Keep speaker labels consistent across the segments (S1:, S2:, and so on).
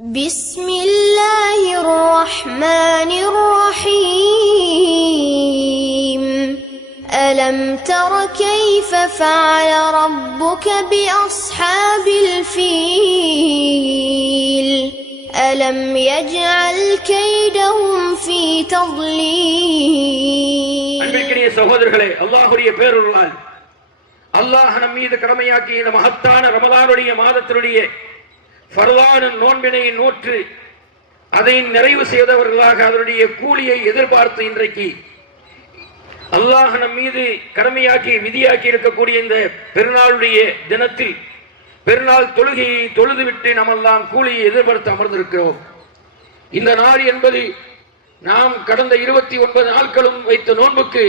S1: بسم الله الرحمن الرحيم ألم تر كيف فعل ربك بأصحاب الفيل ألم يجعل كيدهم في تضليل
S2: அன்பிற்கினிய சகோதரர்களே அல்லாஹுடைய பேருள்ளால் அல்லாஹ் நம் மீது கடமையாக்கிய இந்த மகத்தான ரமலானுடைய மாதத்தினுடைய ஃபர்லான நோன்பினை நோற்று அதை நிறைவு செய்தவர்களாக அதனுடைய கூலியை எதிர்பார்த்து இன்றைக்கு அல்லாஹ் நம் மீது கடமையாக்கி விதியாக்கி இருக்கக்கூடிய இந்த பெருநாளுடைய தினத்தில் பெருநாள் தொழுகையை தொழுதுவிட்டு நம்மெல்லாம் கூலியை எதிர்பார்த்து அமர்ந்திருக்கிறோம். இந்த நாள் என்பது நாம் கடந்த இருபத்தி ஒன்பது நாட்களும் வைத்த நோன்புக்கு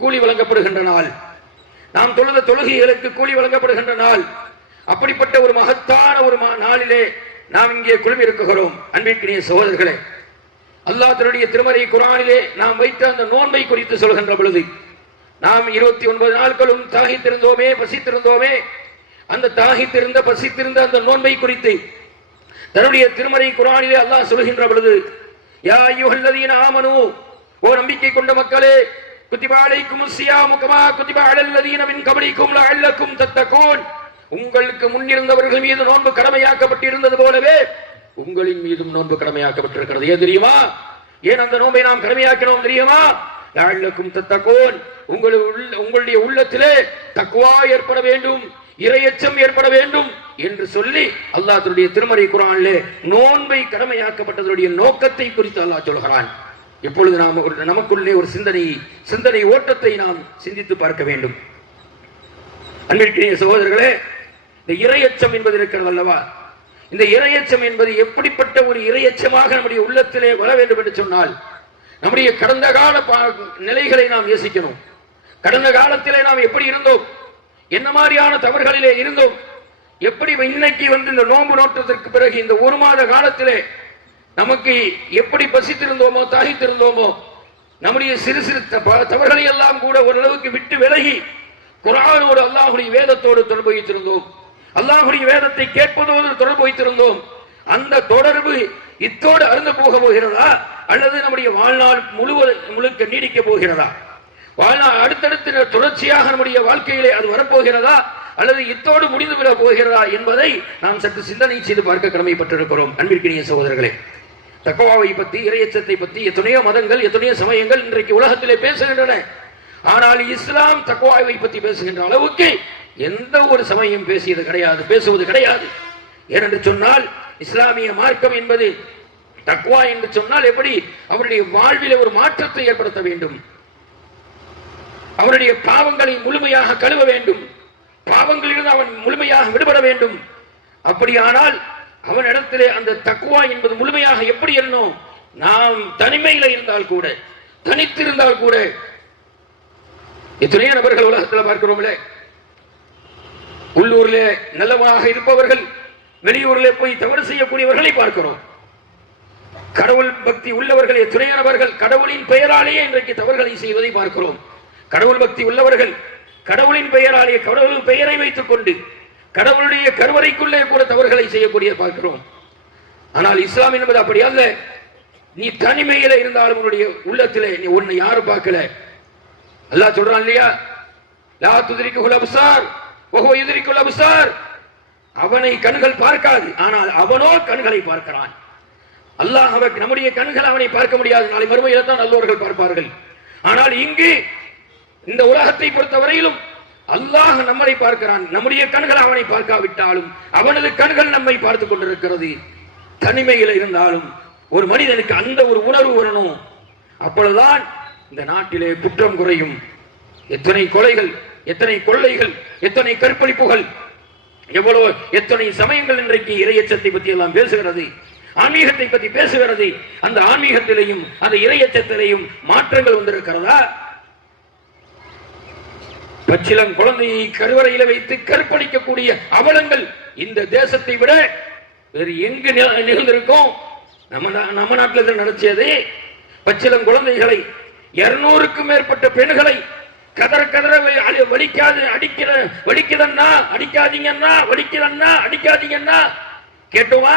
S2: கூலி வழங்கப்படுகின்ற நாள். நாம் தொழுத தொழுகைகளுக்கு கூலி வழங்கப்படுகின்ற நாள். அப்படிப்பட்ட ஒரு மகத்தான ஒரு மா- நாளிலே நாம் இங்கே குழுமி இருக்குகிறோம் அன்பிற்கினிய சகோதரர்களே அல்லாஹ் தன்னுடைய திருமறை குரானிலே நாம் வைத்த அந்த நோன்பை குறித்து சொல்கின்ற பொழுது நாம் இருபத்தி ஒன்பது நாட்களும் தாகித்திருந்தோமே பசித்திருந்தோமே அந்த தாகித்திருந்த பசித்திருந்த அந்த நோன்பை குறித்து தன்னுடைய திருமறை குரானிலே அல்லாஹ் சொல்கின்ற பொழுது யா அய்யுஹல்லதீன ஆமனு ஓ நம்பிக்கை கொண்ட மக்களே குத்திபா சியா முகமா கமா கபடிக்கும் அலல்லதீன மின் லஅல்லக்கும் தத்தகூன். உங்களுக்கு முன்னிருந்தவர்கள் மீது நோன்பு கடமையாக்கப்பட்டிருந்தது போலவே உங்களின் மீதும் நோன்பு கடமையாக்கப்பட்டிருக்கிறது. ஏன் தெரியுமா? ஏன் அந்த நோன்பை நாம் கடமையாக்கிறோம் தெரியுமா? லஅல்லக்கும் தத்தக்கோன் உங்களுடைய உங்களுடைய உள்ளத்திலே தக்குவா ஏற்பட வேண்டும் இரையச்சம் ஏற்பட வேண்டும் என்று சொல்லி அல்லாஹ் திருமறை குரானிலே நோன்பை கடமையாக்கப்பட்டதனுடைய நோக்கத்தை குறித்து அல்லாஹ் சொல்கிறான். இப்பொழுது நாம் நமக்குள்ளே ஒரு சிந்தனை சிந்தனை ஓட்டத்தை நாம் சிந்தித்து பார்க்க வேண்டும். அன்பிற்கினிய சகோதரர்களே இந்த இரையச்சம் என்பது இருக்கிறது அல்லவா? இந்த இரையச்சம் என்பது எப்படிப்பட்ட ஒரு இரையச்சமாக நம்முடைய உள்ளத்திலே வர வேண்டும் என்று சொன்னால் நம்முடைய கடந்த கால பா- நிலைகளை நாம் யோசிக்கணும். கடந்த காலத்திலே நாம் எப்படி இருந்தோம்? என்ன மாதிரியான தவறுகளிலே இருந்தோம்? எப்படி இன்னைக்கு வந்து இந்த நோன்பு நோட்டத்திற்கு பிறகு இந்த ஒரு மாத காலத்திலே நமக்கு எப்படி பசித்திருந்தோமோ தாகித்திருந்தோமோ நம்முடைய சிறு சிறு த- தவறுகளை எல்லாம் கூட ஓரளவுக்கு விட்டு விலகி குரானோடு அல்லாஹுடைய வேதத்தோடு தொடர்பு வைத்திருந்தோம். அல்லாஹுடைய வேதத்தை கேட்பதோடு தொடர்பு வைத்திருந்தோம். அந்த தொடர்பு இத்தோடு அருந்து போக போகிறதா? அல்லது நம்முடைய வாழ்நாள் முழுவதும் முழுக்க நீடிக்க போகிறதா? வாழ்நாள் அடுத்தடுத்து தொடர்ச்சியாக நம்முடைய வாழ்க்கையிலே அது வரப்போகிறதா? அல்லது இத்தோடு முடிந்து விட போகிறதா என்பதை நாம் சற்று சிந்தனை செய்து பார்க்க கடமைப்பட்டிருக்கிறோம். அன்பிற்கினிய சகோதரர்களே தக்கவாவை பற்றி இறையச்சத்தை பற்றி எத்தனையோ மதங்கள் எத்தனையோ சமயங்கள் இன்றைக்கு உலகத்திலே பேசுகின்றன. ஆனால் இஸ்லாம் தக்குவாவை பற்றி பேசுகின்ற அளவுக்கு எந்த ஒரு சமயம் பேசியது கிடையாது பேசுவது கிடையாது. ஏனென்று சொன்னால் இஸ்லாமிய மார்க்கம் என்பது தக்குவா என்று சொன்னால் எப்படி? அவருடைய வாழ்வில் ஒரு மாற்றத்தை ஏற்படுத்த வேண்டும். அவருடைய பாவங்களை முழுமையாக கழுவ வேண்டும். பாவங்களிலிருந்து அவன் முழுமையாக விடுபட வேண்டும். அப்படியானால் அவனிடத்திலே அந்த தக்குவா என்பது முழுமையாக எப்படி இருந்தோம் நாம் தனிமையில இருந்தால் கூட தனித்திருந்தால் கூட எத்தனையோ நபர்கள் உலகத்தில் பார்க்கிறோம்ல உள்ளூரிலே நல்லமாக இருப்பவர்கள் வெளியூரிலே போய் தவறு செய்யக்கூடியவர்களை பார்க்கிறோம். கடவுள் பக்தி உள்ளவர்களே துணையானவர்கள் கடவுளின் பெயராலேயே இன்றைக்கு தவறுகளை செய்வதை பார்க்கிறோம். கடவுள் பக்தி உள்ளவர்கள் கடவுளின் பெயராலே கடவுளின் பெயரை வைத்துக் கொண்டு கடவுளுடைய கருவறைக்குள்ளே கூட தவறுகளை செய்யக்கூடிய பார்க்கிறோம். ஆனால் இஸ்லாம் என்பது அப்படி அல்ல. நீ தனிமையில இருந்தாலும் உன்னுடைய உள்ளத்திலே நீ உன்னை யாரும் பார்க்கல. அல்லாஹ் சொல்றான் இல்லையா? லா துதிரிக்கு அப்சார். ஓஹோ எதிரிக்குல் அப்சார் அவனை கண்கள் பார்க்காது. ஆனால் அவனோ கண்களை பார்க்கிறான். அல்லாஹ் அவருக்கு நம்முடைய கண்கள் அவனை பார்க்க முடியாது. நாளை மறுமையில தான் நல்லவர்கள் பார்ப்பார்கள். ஆனால் இங்கு இந்த உலகத்தை பொறுத்தவரையிலும் அல்லாஹ் நம்மை பார்க்கிறான். நம்முடைய கண்கள் அவனை பார்க்காவிட்டாலும் அவனது கண்கள் நம்மை பார்த்து கொண்டிருக்கிறது. தனிமையில் இருந்தாலும் ஒரு மனிதனுக்கு அந்த ஒரு உணர்வு வரணும். அப்பொழுதுதான் இந்த நாட்டிலே குற்றம் குறையும். எத்தனை கொலைகள் எத்தனை கொள்ளைகள் எத்தனை கற்பழிப்புகள் எவ்வளவு எத்தனை சமயங்கள் இன்றைக்கு இறையச்சத்தை பற்றி எல்லாம் பேசுகிறது ஆன்மீகத்தை பற்றி பேசுகிறது அந்த ஆன்மீகத்திலேயும் அந்த இறையச்சத்திலையும் மாற்றங்கள் வந்திருக்கிறதா? பச்சிலம் குழந்தையை கருவறையில வைத்து கற்பழிக்கக்கூடிய அவலங்கள் இந்த தேசத்தை விட வேறு எங்கு நிகழ்ந்திருக்கும்? நம்ம நம்ம நாட்டில் நடத்தியது. பச்சிலம் குழந்தைகளை இருநூறுக்கும் மேற்பட்ட பெண்களை கதற கதற வலிக்காது அடிக்கிற வலிக்குதன்னா அடிக்காதீங்கன்னா வலிக்குதன்னா அடிக்காதீங்கன்னா. கேட்டோமா?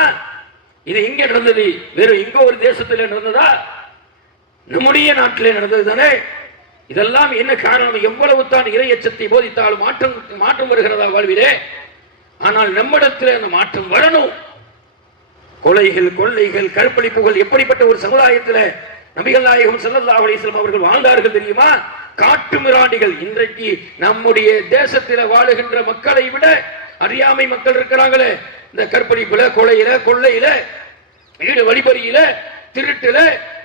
S2: இது இங்க நடந்தது. வெறும் இங்க ஒரு தேசத்துல நடந்ததா? நம்முடைய நாட்டிலே நடந்தது தானே? இதெல்லாம் என்ன காரணம்? எவ்வளவு தான் இறையச்சத்தை போதித்தாலும் மாற்றம் மாற்றம் வருகிறதா வாழ்விலே? ஆனால் நம்மிடத்தில் அந்த மாற்றம் வரணும். கொலைகள் கொள்ளைகள் கற்பழிப்புகள் எப்படிப்பட்ட ஒரு சமுதாயத்தில் நபிகள் நாயகம் ஸல்லல்லாஹு அலைஹி அவர்கள் வாழ்ந்தார்கள் தெரியுமா? காட்டு மிராண்டிகள். இன்றைக்கு நம்முடைய தேசத்தில் வாழுகின்ற மக்களை விட அறியாமை மக்கள் இருக்கிறாங்களே. இந்த கற்பழிப்புல கொலையில கொள்ளையில ஈடு வழிபறியில திருட்டுல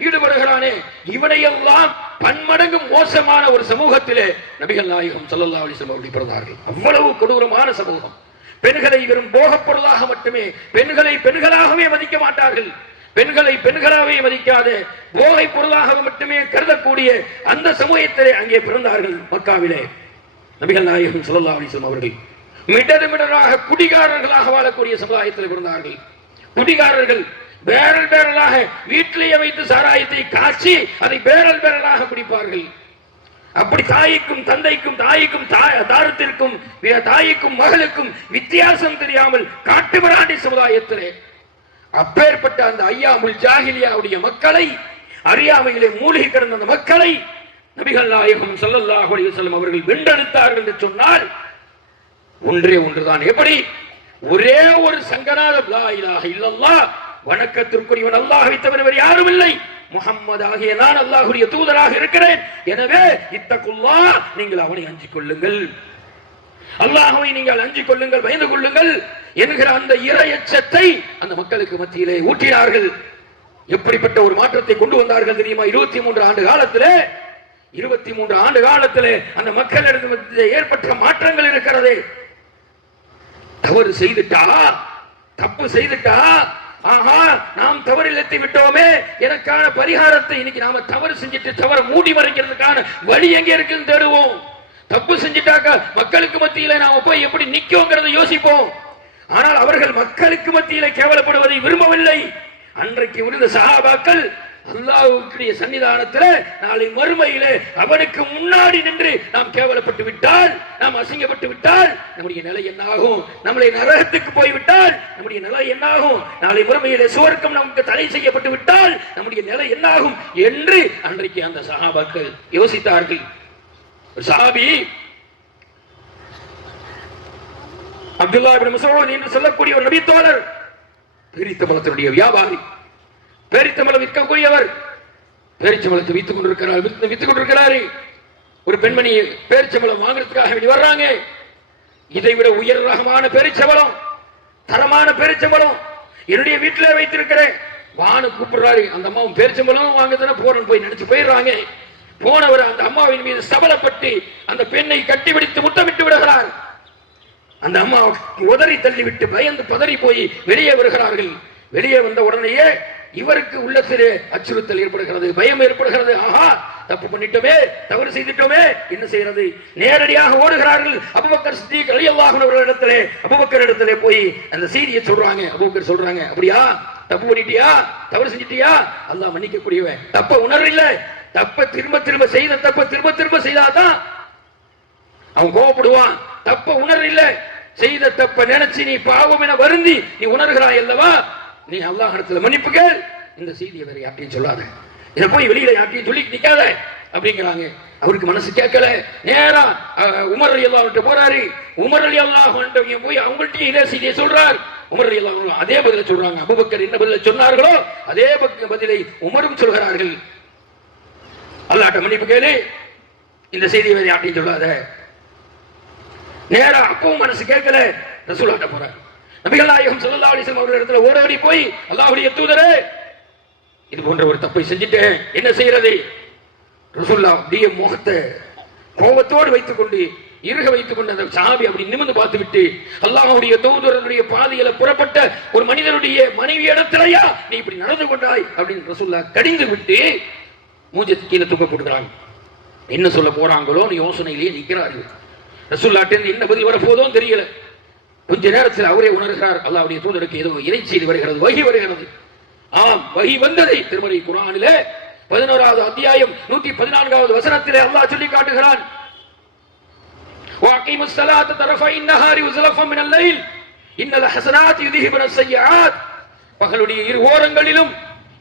S2: ஈடுபடுகிறானே. இவனையெல்லாம் பன்மடங்கு மோசமான ஒரு சமூகத்திலே நபிகள் நாயகம் ஸல்லல்லாஹு அலைஹி வஸல்லம் அவ்வளவு கொடூரமான சமூகம். பெண்களை வெறும் போகப் பொருளாக மட்டுமே பெண்களை பெண்களாகவே மதிக்க மாட்டார்கள். பெண்களை பெண்களாகவே மதிக்காது போகை பொருளாக மட்டுமே கருதக்கூடிய அந்த சமூகத்திலே அங்கே பிறந்தார்கள் மக்காவிலே. நபிகள் நாயகம் ஸல்லல்லாஹு அலிஸ்லாம் அவர்கள் மிடது மிடராக குடிகாரர்களாக வாழக்கூடிய சமுதாயத்தில் பிறந்தார்கள். குடிகாரர்கள் பேரல் பேரலாக வீட்டிலேயே வைத்து சாராயத்தை காய்ச்சி அதை பேரல் பேரலாக குடிப்பார்கள். அப்படி தாய்க்கும் தந்தைக்கும் தாய்க்கும் தா- தாரத்திற்கும் தாய்க்கும் மகளுக்கும் வித்தியாசம் தெரியாமல் காட்டுமிராண்டி சமுதாயத்திலே அப்பேற்பட்ட அந்த ஐயாமுல் ஜாகிலியாவுடைய மக்களை அறியாமையிலே மூழ்கி கிடந்த அந்த மக்களை நபிகள் நாயகம் ஸல்லல்லாஹு அலைஹி அவர்கள் வென்றெடுத்தார்கள் என்று சொன்னால் ஒன்றே ஒன்றுதான். எப்படி? ஒரே ஒரு சங்கராத லா இல்லல்லாஹ் வணக்கத்திற்குரியவன் அல்லாஹ் தவிர வேறு யாரும் இல்லை. முகம்மது ஆகிய நான் அல்லாஹுடைய தூதராக இருக்கிறேன். எனவே இத்தக்குல்லா நீங்கள் அவனை அஞ்சிக் கொள்ளுங்கள். அல்லாஹுவை நீங்கள் அஞ்சிக் கொள்ளுங்கள் பயந்து கொள்ளுங்கள். என்கிற அந்த இரையச்சத்தை அந்த மக்களுக்கு மத்தியிலே ஊட்டினார்கள். எப்படிப்பட்ட ஒரு மாற்றத்தை கொண்டு வந்தார்கள் தெரியுமா? இருபத்தி மூன்று ஆண்டு காலத்திலே இருபத்தி மூன்று ஆண்டு காலத்திலே அந்த மக்களிடம் ஏற்பட்ட மாற்றங்கள் இருக்கிறதே. தவறு செய்துட்டா? தப்பு செய்துட்டா? ஆஹா நாம் தவறு இழைத்து விட்டோமே. எனக்கான பரிகாரத்தை இன்னைக்கு நாம தவறு செஞ்சுட்டு தவறு மூடி மறைக்கிறதுக்கான வழி எங்க இருக்குன்னு தேடுவோம். தப்பு செஞ்சுட்டாக்கா மக்களுக்கு மத்தியில நாம போய் எப்படி நிக்கோங்கிறத யோசிப்போம். ஆனால் அவர்கள் மக்களுக்கு மத்தியில கேவலப்படுவதை விரும்பவில்லை. அன்றைக்கு இருந்த சகாபாக்கள் அல்லாவுக்குரிய சன்னிதானத்தில் நாளை மறுமையில அவனுக்கு முன்னாடி நின்று நாம் கேவலப்பட்டு விட்டால் நாம் அசிங்கப்பட்டு விட்டால் நம்முடைய நிலை என்னாகும்? நம்மளை நரகத்துக்கு போய்விட்டால் நம்முடைய நிலை என்னாகும்? நாளை மறுமையிலே சுவர்க்கம் நமக்கு தடை செய்யப்பட்டு விட்டால் நம்முடைய நிலை என்னாகும்? என்று அன்றைக்கு அந்த சகாபாக்கள் யோசித்தார்கள். ஒரு அப்துல்லா இப்னு என்று சொல்லக்கூடிய ஒரு நபித்தோழர் பேரித்தமலத்தினுடைய வியாபாரி பேரித்தமலம் விற்கக்கூடியவர் பேரிச்சம்பளத்தை வித்துக் கொண்டிருக்கிறார் வித்துக் கொண்டிருக்கிறாரு. ஒரு பெண்மணி பேரிச்சம்பளம் வாங்குறதுக்காக வேண்டி வர்றாங்க. இதை விட உயர் ரகமான பேரிச்சம்பளம் தரமான பேரிச்சம்பளம் என்னுடைய வீட்டிலே வைத்திருக்கிறேன். வானு கூப்பிடுறாரு. அந்த அம்மாவும் பேரிச்சம்பளமும் வாங்குதுன்னு போறேன்னு போய் நினைச்சு போயிடுறாங்க. போனவர் அந்த அம்மாவின் மீது சபலப்பட்டு அந்த பெண்ணை கட்டிபிடித்து முட்டமிட்டு விடுகிறார். அந்த அம்மா உதறி தள்ளிவிட்டு பயந்து பதறி போய் வெளியே வருகிறார்கள். வெளியே வந்த உடனேயே இவருக்கு உள்ளத்திலே அச்சுறுத்தல் ஏற்படுகிறது பயம் ஏற்படுகிறது. ஆஹா தப்பு பண்ணிட்டோமே தவறு செய்துட்டோமே என்ன செய்யறது நேரடியாக ஓடுகிறார்கள். அபுபக்கர் சித்திக் அழியவாகனவர்கள் இடத்திலே அபுபக்கர் இடத்திலே போய் அந்த செய்தியை சொல்றாங்க. அபுபக்கர் சொல்றாங்க அப்படியா? தப்பு பண்ணிட்டியா? தவறு செஞ்சிட்டியா? அல்லாஹ் மன்னிக்க கூடியவன் தப்ப உணர்வில்ல. தப்ப திரும்ப திரும்ப செய்த தப்ப திரும்ப திரும்ப செய்தாதான் அவன் கோவப்படுவான். தப்ப உணர் இல்ல செய்த தப்ப நினைச்சு நீ பாவம் என வருந்தி நீ உணர்கிறாய் அல்லவா? நீ அல்லாஹ் மன்னிப்பு கேள். இந்த செய்தியை வேற யார்ட்டையும் சொல்லாத. இதை போய் வெளியில யார்ட்டையும் சொல்லி நிக்காத. அப்படிங்கிறாங்க. அவருக்கு மனசு கேட்கல. நேரா உமர் அலி அல்லா போறாரு. உமர் அலி அல்லாஹ் போய் அவங்கள்ட்டையும் இதே செய்தியை சொல்றார். உமர் அலி அல்லாஹ் அதே பதில சொல்றாங்க. அபுபக்கர் என்ன பதில சொன்னார்களோ அதே பதிலை உமரும் சொல்கிறார்கள். அல்லாட்ட மன்னிப்பு கேளு. இந்த செய்தியை வேற யார்ட்டையும் சொல்லாத. நேரா அப்பவும் மனசு கேட்கல. ரசூலாட்ட போறார். நபிகள்நாயகம் நாயகம் ஸல்லல்லாஹு அவர்கள் இடத்துல ஓடோடி போய் அல்லாவுடைய தூதரே இது போன்ற ஒரு தப்பை செஞ்சுட்டேன். என்ன செய்யறது? ரசூல்லா அப்படியே முகத்தை கோபத்தோடு வைத்துக் கொண்டு இருக வைத்துக் கொண்டு அந்த சாவி அப்படி நிமிந்து பார்த்து விட்டு அல்லாஹுடைய தூதருடைய பாதையில புறப்பட்ட ஒரு மனிதனுடைய மனைவி இடத்திலையா நீ இப்படி நடந்து கொண்டாய் அப்படின்னு ரசூல்லா கடிந்து விட்டு மூஞ்சத்து கீழே தூக்க போட்டுக்கிறாங்க. என்ன சொல்ல போறாங்களோ யோசனையிலேயே நிற்கிறார்கள் ரசூல்லாட்டிருந்து என்ன பதில் வரப்போதோ தெரியல கொஞ்ச நேரத்தில் அவரே உணர்கிறார் அல்லாஹ்வுடைய தூதருக்கு ஏதோ இறை செய்தி வருகிறது வகி வருகிறது ஆம் வகி வந்ததை திருமறை குரானிலே பதினோராவது அத்தியாயம் நூத்தி பதினான்காவது வசனத்திலே அல்லாஹ் சொல்லி காட்டுகிறான் واقيموا الصلاه طرفي النهار وزلفا من الليل ان الحسنات يذهبن السيئات பகலுடைய இரு ஓரங்களிலும்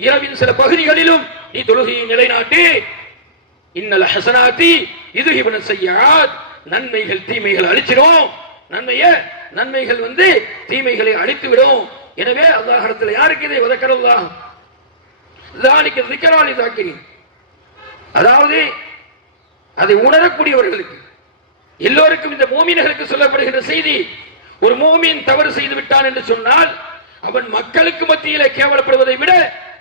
S2: இரவின் சில பகுதிகளிலும் நீ தொழுகையை நிலைநாட்டி இன்னல் ஹசனாத்தி இது இவன செய்யாத் நன்மைகள் தீமைகள் அழிச்சிடும் நன்மைய நன்மைகள் வந்து தீமைகளை அழித்து விடும் எனவே அல்லாஹ் யாருக்கு இதை உதக்கிறதா தானிக்கு திக்கராளி அதாவது அதை உணரக்கூடியவர்களுக்கு. எல்லோருக்கும் இந்த மோமீன்களுக்கு சொல்லப்படுகின்ற செய்தி ஒரு மோமீன் தவறு செய்து விட்டான் என்று சொன்னால் அவன் மக்களுக்கு மத்தியில கேவலப்படுவதை விட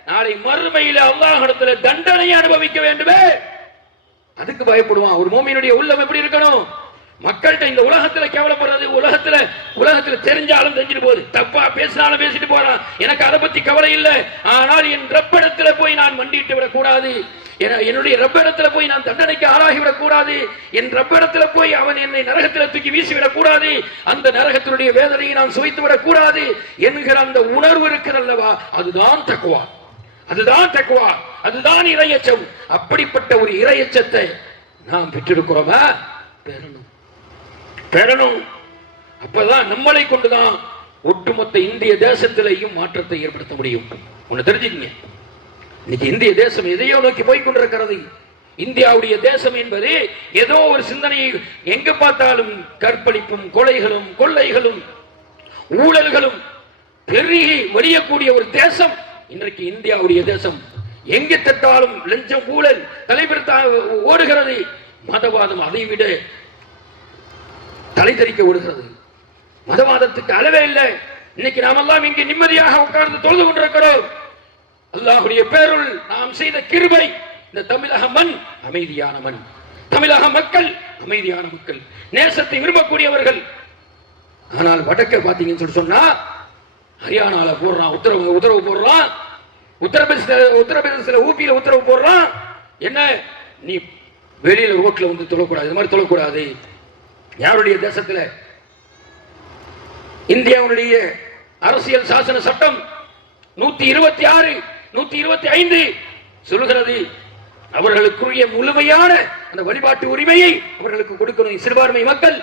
S2: நாளை மறுமையில அல்லாஹிடத்தில் தண்டனை அனுபவிக்க வேண்டுமே. அதுக்கு பயப்படுவான். ஒரு மோமியினுடைய உள்ளம் எப்படி இருக்கணும்? மக்கள்கிட்ட இந்த உலகத்துல கேவலப்படுறது உலகத்துல உலகத்துல தெரிஞ்சாலும் தெரிஞ்சுட்டு போகுது. தப்பா பேசினாலும் பேசிட்டு போறான். எனக்கு அதை பத்தி கவலை இல்லை. ஆனால் என் ரப்பிடத்துல போய் நான் மண்டிட்டு விடக்கூடாது. என்னுடைய ரப்பிடத்துல போய் நான் தண்டனைக்கு ஆளாகி விடக்கூடாது. என் ரப்பிடத்துல போய் அவன் என்னை நரகத்துல தூக்கி வீசி விடக்கூடாது. அந்த நரகத்தினுடைய வேதனையை நான் சுவைத்து விடக்கூடாது. என்கிற அந்த உணர்வு இருக்கிறல்லவா அதுதான் தக்குவா. அதுதான் தக்குவா அதுதான் இரையச்சம். அப்படிப்பட்ட ஒரு இரையச்சத்தை நாம் பெற்றிருக்கிறோமா? பெறணும். பெறணும். அப்பதான் நம்மளை கொண்டுதான் ஒட்டுமொத்த இந்திய தேசத்திலேயும் மாற்றத்தை ஏற்படுத்த முடியும். ஒண்ணு தெரிஞ்சுக்கங்க. இன்னைக்கு இந்திய தேசம் எதையோ நோக்கி போய் கொண்டிருக்கிறது இந்தியாவுடைய தேசம் என்பது ஏதோ ஒரு சிந்தனையை எங்க பார்த்தாலும் கற்பழிப்பும் கொலைகளும் கொள்ளைகளும் ஊழல்களும் பெருகி வழியக்கூடிய ஒரு தேசம். இன்றைக்கு இந்தியாவுடைய தேசம் எங்கு தட்டாலும் லஞ்சம் ஊழல் தலைவர் ஓடுகிறது. மதவாதம் அதை விட தலை தெரிக்க ஓடுகிறது. மதவாதத்துக்கு அளவே இல்லை. இன்னைக்கு நாமெல்லாம் இங்கு நிம்மதியாக உட்கார்ந்து தொழுது கொண்டிருக்கிறோம். அல்லாஹுடைய பேருள் நாம் செய்த கிருபை இந்த தமிழக மண் அமைதியான மண். தமிழக மக்கள் அமைதியான மக்கள். நேசத்தை விரும்பக்கூடியவர்கள். ஆனால் வடக்க பாத்தீங்கன்னு சொல்லி சொன்னா ஹரியானால போடுறான் உத்தரவு உத்தரவு போடுறான். உத்தரப்பிரதேச உத்தரப்பிரதேசத்துல ஊபியில உத்தரவு போடுறான். என்ன? நீ வெளியில ரோட்ல வந்து தொழக்கூடாது இது மாதிரி தொழக்கூடாது. யாருடைய தேசத்துல? இந்தியாவுடைய அரசியல் சாசன சட்டம் நூத்தி இருபத்தி ஆறு நூத்தி இருபத்தி ஐந்து சொல்கிறது அவர்களுக்குரிய முழுமையான அந்த வழிபாட்டு உரிமையை அவர்களுக்கு கொடுக்கணும் சிறுபான்மை மக்கள்.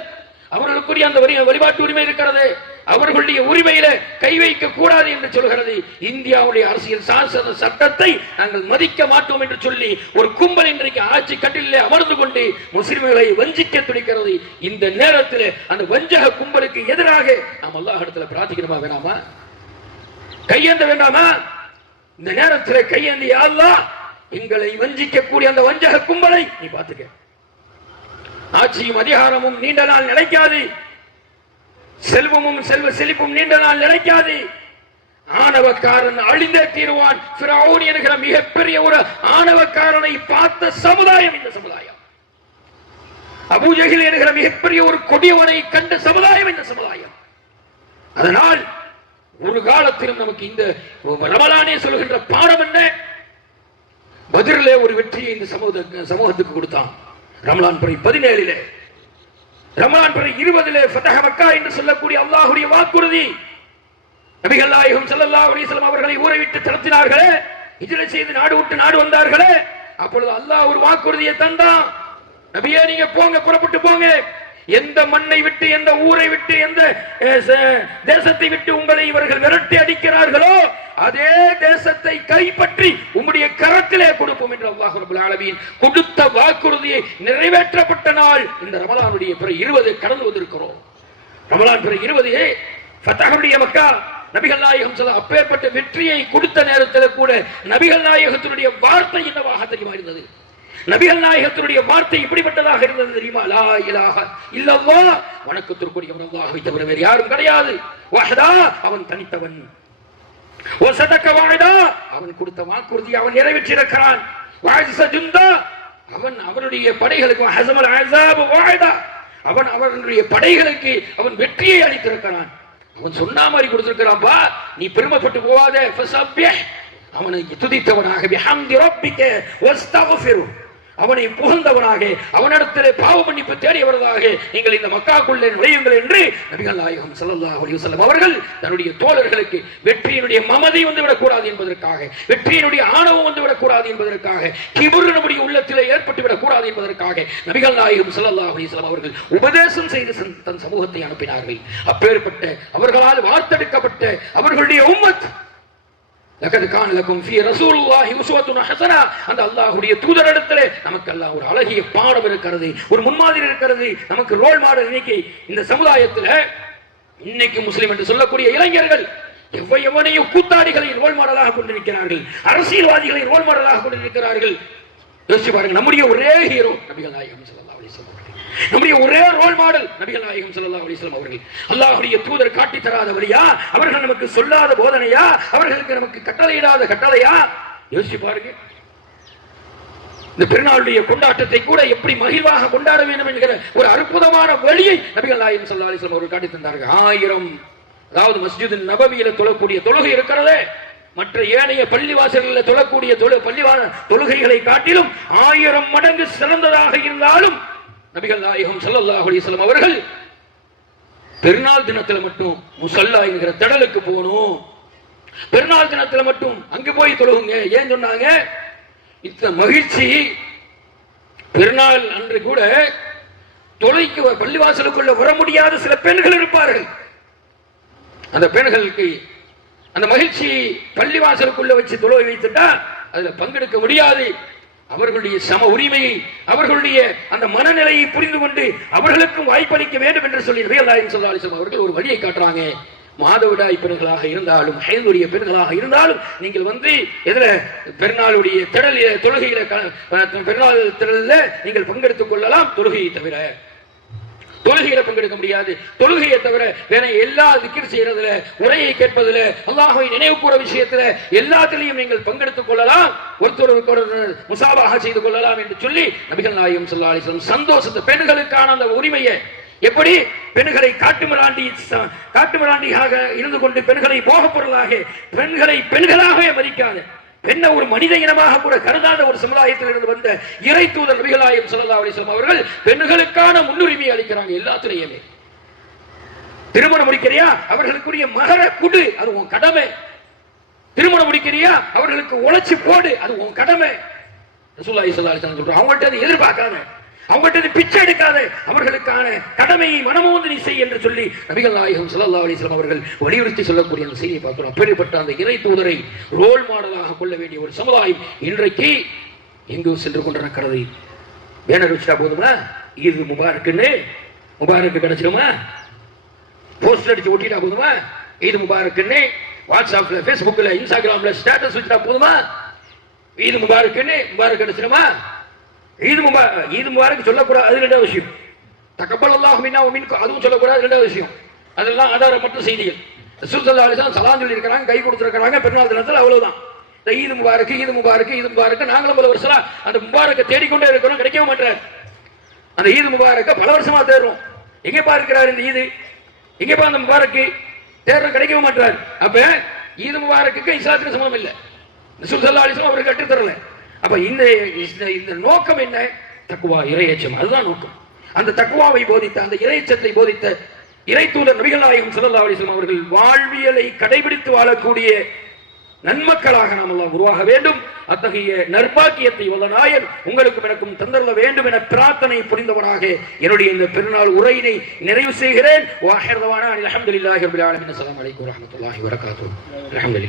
S2: அவர்களுக்குரிய அந்த வழிபாட்டு உரிமை இருக்கிறது. அவர்களுடைய உரிமையில கை வைக்க கூடாது என்று சொல்கிறது. இந்தியாவுடைய அரசியல் சாசன சட்டத்தை நாங்கள் மதிக்க மாட்டோம் என்று சொல்லி ஒரு கும்பல் இன்றைக்கு ஆட்சி கட்டிலே அமர்ந்து கொண்டு முஸ்லிம்களை வஞ்சிக்க துடிக்கிறது. இந்த நேரத்தில் அந்த வஞ்சக கும்பலுக்கு எதிராக நாம் அல்லாஹ் இடத்துல பிரார்த்திக்கணுமா வேணாமா? கையேந்த வேண்டாமா? இந்த நேரத்தில் கையேந்தி அல்லாஹ் எங்களை வஞ்சிக்கக்கூடிய அந்த வஞ்சக கும்பலை நீ பார்த்துக்க. ஆட்சியும் அதிகாரமும் நீண்ட நாள் நிலைக்காது. செல்வமும் செல்வ செழிப்பும் நீண்ட நாள் நிலைக்காது. ஆணவக்காரன் அழிந்தே தீருவான். ஃபிரௌன் என்கிற மிகப்பெரிய ஒரு ஆணவக்காரனை பார்த்த சமுதாயம் இந்த சமுதாயம். அபூஜகில் என்கிற மிகப்பெரிய ஒரு கொடியவனை கண்ட சமுதாயம் இந்த சமுதாயம். அதனால் ஒரு காலத்திலும் நமக்கு இந்த ரமலானே சொல்கின்ற பாடம் என்ன? பதிரிலே ஒரு வெற்றியை இந்த சமூக சமூகத்துக்கு கொடுத்தான். ரமலான் படி பதினேழிலே. ரமலான் இருபதிலே ஃபதஹ மக்கா என்று சொல்லக்கூடிய அல்லாஹுடைய வாக்குறுதி. நபிகள் நாயகம் ஸல்லல்லாஹு அலைஹி வஸல்லம் அவர்களை ஊரை விட்டு திரட்டினார்களே ஹிஜ்ரத் செய்து நாடு விட்டு நாடு வந்தார்களே. அப்பொழுது அல்லாஹ் ஒரு வாக்குறுதியை தந்தான். நபியே நீங்க போங்க புறப்பட்டு போங்க. எந்த மண்ணை விட்டு எந்த ஊரை விட்டு எந்த தேசத்தை விட்டு உங்களை இவர்கள் விரட்டி அடிக்கிறார்களோ அதே தேசத்தை கைப்பற்றி உம்முடைய கரத்திலே கொடுப்போம் என்று அல்லாஹ் ரபுல் ஆலமீன் கொடுத்த வாக்குறுதியை நிறைவேற்றப்பட்ட நாள் இந்த ரமலானுடைய பிற இருபது கடந்து வந்திருக்கிறோம். ரமலான் பிற இருபது ஃபத்தஹுடைய மக்கா நபிகள் நாயகம் சொல்ல அப்பேற்பட்ட வெற்றியை கொடுத்த நேரத்தில் கூட நபிகள் நாயகத்தினுடைய வார்த்தை என்னவாக தெரியுமா இருந்தது? நபிகள் நாயகத்தினுடைய வார்த்தை இப்படிப்பட்டதாக இருந்தது தெரியுமா? லா இலாக இல்லவா வணக்கத்திற்குரிய அல்லாஹ்வை தவிர வேறு யாரும் கிடையாது. வஹதா அவன் தனித்தவன். ஓ சதக்க அவன் கொடுத்த வாக்குறுதி அவன் நிறைவேற்றியிருக்கிறான். வாஜிச அவன் அவனுடைய படைகளுக்கு ஹசமல் அஸாப் வாய்தா அவன் அவனுடைய படைகளுக்கு அவன் வெற்றியை அளித்திருக்கிறான். அவன் சொன்ன மாதிரி கொடுத்திருக்கிறான்பா நீ பெருமைப்பட்டு போவாத அவனை துதித்தவனாக பிஹம்தி அவனை புகழ்ந்தவனாக அவனிடத்திலே பாவ மன்னிப்பு தேடியவர்களாக நீங்கள் இந்த மக்காக்குள்ளே நுழையுங்கள் என்று நபிகள் நாயகம் சல்லா அலைஹி அவர்கள் தன்னுடைய தோழர்களுக்கு வெற்றியினுடைய மமதை வந்து விடக்கூடாது என்பதற்காக வெற்றியினுடைய ஆணவம் வந்து விடக்கூடாது என்பதற்காக கிபுர் நம்முடைய உள்ளத்திலே ஏற்பட்டு விடக்கூடாது என்பதற்காக நபிகள் நாயகம் சல்லா அலைஹி அவர்கள் உபதேசம் செய்து தன் சமூகத்தை அனுப்பினார்கள். அப்பேற்பட்ட அவர்களால் வார்த்தெடுக்கப்பட்ட அவர்களுடைய உம்மத் லக்கது கான லக்கும் ஃபீ ரசூலுல்லாஹி உஸ்வத்துன் ஹஸனா அந்த அல்லாஹ்வுடைய தூதரிடத்திலே நமக்கு எல்லாம் ஒரு அழகிய பாடம் இருக்கிறது ஒரு முன்மாதிரி இருக்கிறது நமக்கு ரோல் மாடல் இன்னைக்கு இந்த சமுதாயத்துல. இன்னைக்கு முஸ்லிம் என்று சொல்லக்கூடிய இளைஞர்கள் எவ்வ எவனையும் கூத்தாடிகளை ரோல் மாடலாக கொண்டிருக்கிறார்கள் அரசியல்வாதிகளை ரோல் மாடலாக கொண்டிருக்கிறார்கள். யோசிச்சு பாருங்க நம்முடைய ஒரே ஹீரோ நபிகள் நாயகம் ஸல்லல்லாஹு அலைஹி நம்முடைய ஒரே ரோல் மாடல் நபிகள் நாயகம் சல்லா அலிஸ்லாம் அவர்கள். அல்லாஹுடைய தூதர் காட்டி தராத வழியா அவர்கள் நமக்கு சொல்லாத போதனையா அவர்களுக்கு நமக்கு கட்டளையிடாத கட்டளையா யோசிச்சு பாருங்க. இந்த பெருநாளுடைய கொண்டாட்டத்தை கூட எப்படி மகிழ்வாக கொண்டாட வேண்டும் என்கிற ஒரு அற்புதமான வழியை நபிகள் நாயகம் சல்லா அலிஸ்லாம் அவர்கள் காட்டி தந்தார்கள். ஆயிரம். அதாவது மஸ்ஜித் நபவியில தொழக்கூடிய தொழுகை இருக்கிறதே. மற்ற ஏனைய பள்ளிவாசல்களில் தொழக்கூடிய தொழு பள்ளிவா தொழுகைகளை காட்டிலும் ஆயிரம் மடங்கு சிறந்ததாக இருந்தாலும் நபிகள் நாயகம் சல்லாஹ் அலிஸ்லாம் அவர்கள் பெருநாள் தினத்துல மட்டும் முசல்லா என்கிற திடலுக்கு போகணும். பெருநாள் தினத்துல மட்டும் அங்க போய் தொழுகுங்க. ஏன் சொன்னாங்க? இத்தனை மகிழ்ச்சி. பெருநாள் அன்று கூட தொலைக்கு பள்ளிவாசலுக்குள்ள வர முடியாத சில பெண்கள் இருப்பார்கள். அந்த பெண்களுக்கு அந்த மகிழ்ச்சி பள்ளிவாசலுக்குள்ள வச்சு தொழுவை வைத்துட்டா அதுல பங்கெடுக்க முடியாது. அவர்களுடைய சம உரிமையை அவர்களுடைய அந்த மனநிலையை புரிந்து கொண்டு அவர்களுக்கும் வாய்ப்பளிக்க வேண்டும் என்று சொல்லி நபிகள் சொல்லாலிசம் அவர்கள் ஒரு வழியை காட்டுறாங்க. மாதவிடாய் பெண்களாக இருந்தாலும் ஹைதுடைய பெண்களாக இருந்தாலும் நீங்கள் வந்து எதுல பெருநாளுடைய திடல தொழுகையில க- பெருநாள் திடல்ல நீங்கள் பங்கெடுத்துக் கொள்ளலாம் தொழுகையை தவிர. தொழுகையில பங்கெடுக்க முடியாது. தொழுகையை தவிர வேற எல்லா திக்கிர் செய்யறதுல உரையை கேட்பதுல அல்லாஹை நினைவு கூற விஷயத்துல எல்லாத்திலையும் நீங்கள் பங்கெடுத்துக் கொள்ளலாம். ஒருத்தருக்கு ஒருத்தர் முசாபாக செய்து கொள்ளலாம் என்று சொல்லி நபிகள் நாயகம் ஸல்லல்லாஹு அலைஹி சந்தோஷத்தை பெண்களுக்கான அந்த உரிமையை எப்படி? பெண்களை காட்டுமிராண்டி காட்டுமிராண்டியாக இருந்து கொண்டு பெண்களை போகப் பொருளாக பெண்களை பெண்களாகவே மதிக்காது பெண்ணை ஒரு மனித இனமாக கூட கருதாத ஒரு சமுதாயத்தில் இருந்து வந்த இறை தூதர் நபிகளாயம் சல்லா அலிஸ்லாம் அவர்கள் பெண்களுக்கான முன்னுரிமை அளிக்கிறாங்க எல்லாத்துலேயுமே. திருமணம் முடிக்கிறியா? அவர்களுக்குரிய மகர குடு அது உன் கடமை. திருமணம் முடிக்கிறியா? அவர்களுக்கு உழைச்சி போடு அது உன் கடமை. ரசூலுல்லாஹி ஸல்லல்லாஹு சொல்றாங்க அவங்கள்ட்ட அதை எதிர்பார்க்காத அவங்கள்ட்ட பிச்சை எடுக்காத அவர்களுக்கான கடமையை மனமோந்து நீ செய் என்று சொல்லி நபிகள் நாயகம் ஸல்லல்லாஹு அலிஸ்லாம் அவர்கள் வலியுறுத்தி சொல்லக்கூடிய அந்த செய்தியை பார்க்கிறோம் அப்படிப்பட்ட அந்த இறை தூதரை ரோல் மாடலாக கொள்ள வேண்டிய ஒரு சமுதாயம் இன்றைக்கு எங்கு சென்று கொண்டிருக்கிறது. பேனர் வச்சுட்டா போதுமா? ஈது முபாரக்குன்னு முபாரக்கு கிடைச்சிருமா போஸ்டர் அடிச்சு ஒட்டிட்டா போதுமா? ஈது முபாரக்குன்னு வாட்ஸ்அப்ல ஃபேஸ்புக்ல இன்ஸ்டாகிராம்ல ஸ்டேட்டஸ் வச்சுட்டா போதுமா? ஈது முபாரக்குன்னு முபாரக் கிடைச்சிருமா ஈது முபா ஈது முபாரக் சொல்லக்கூடாது அது ரெண்டாவது விஷயம். தகப்பல் அல்லாஹ் மின்னா மின்கு அதுவும் சொல்லக்கூடாது ரெண்டாவது விஷயம். அதெல்லாம் ஆதாரமற்ற செய்திகள். ரசூல் ஸல்லல்லாஹு சலாம் சொல்லியிருக்கிறாங்க கை கொடுத்துருக்கிறாங்க பெருநாள் தினத்தில் அவ்வளவுதான். இந்த ஈது முபாரக் ஈது முபாரக் ஈது முபாரக் நாங்களும் பல வருஷம் அந்த முபாரக்கை தேடிக்கொண்டே இருக்கிறோம் கிடைக்கவே மாட்டார் அந்த ஈது முபாரக்க பல வருஷமா தேடுறோம். எங்கேப்பா இருக்கிறார் இந்த ஈது? எங்கேப்பா அந்த முபாரக்கு? தேடுறோம் கிடைக்கவே மாட்டார் அப்ப ஈது முபாரக்கு இஸ்லாத்துக்கு சமம் இல்லை. ரசூல் ஸல்லல்லாஹு அவருக்கு கற்றுத் அப்ப இந்த இந்த- நோக்கம் என்ன? தக்குவா இறையச்சம் அதுதான் நோக்கம். அந்த தக்குவாவை போதித்த அந்த இறையச்சத்தை போதித்த இறைத்தூதர் நபிகள் நாயகம் ஸல்லல்லாஹு அலிஸ்லாம் அவர்கள் வாழ்வியலை கடைபிடித்து வாழக்கூடிய நன்மக்களாக நாம் எல்லாம் உருவாக வேண்டும். அத்தகைய நற்பாக்கியத்தை வல்ல நாயன் உங்களுக்கும் எனக்கும் தந்தரல வேண்டும் என பிரார்த்தனை புரிந்தவனாக என்னுடைய இந்த பெருநாள் உரையினை நிறைவு செய்கிறேன். அலமதுல்லாஹி அல்ஹம்துலில்லாஹி. வரகாத்து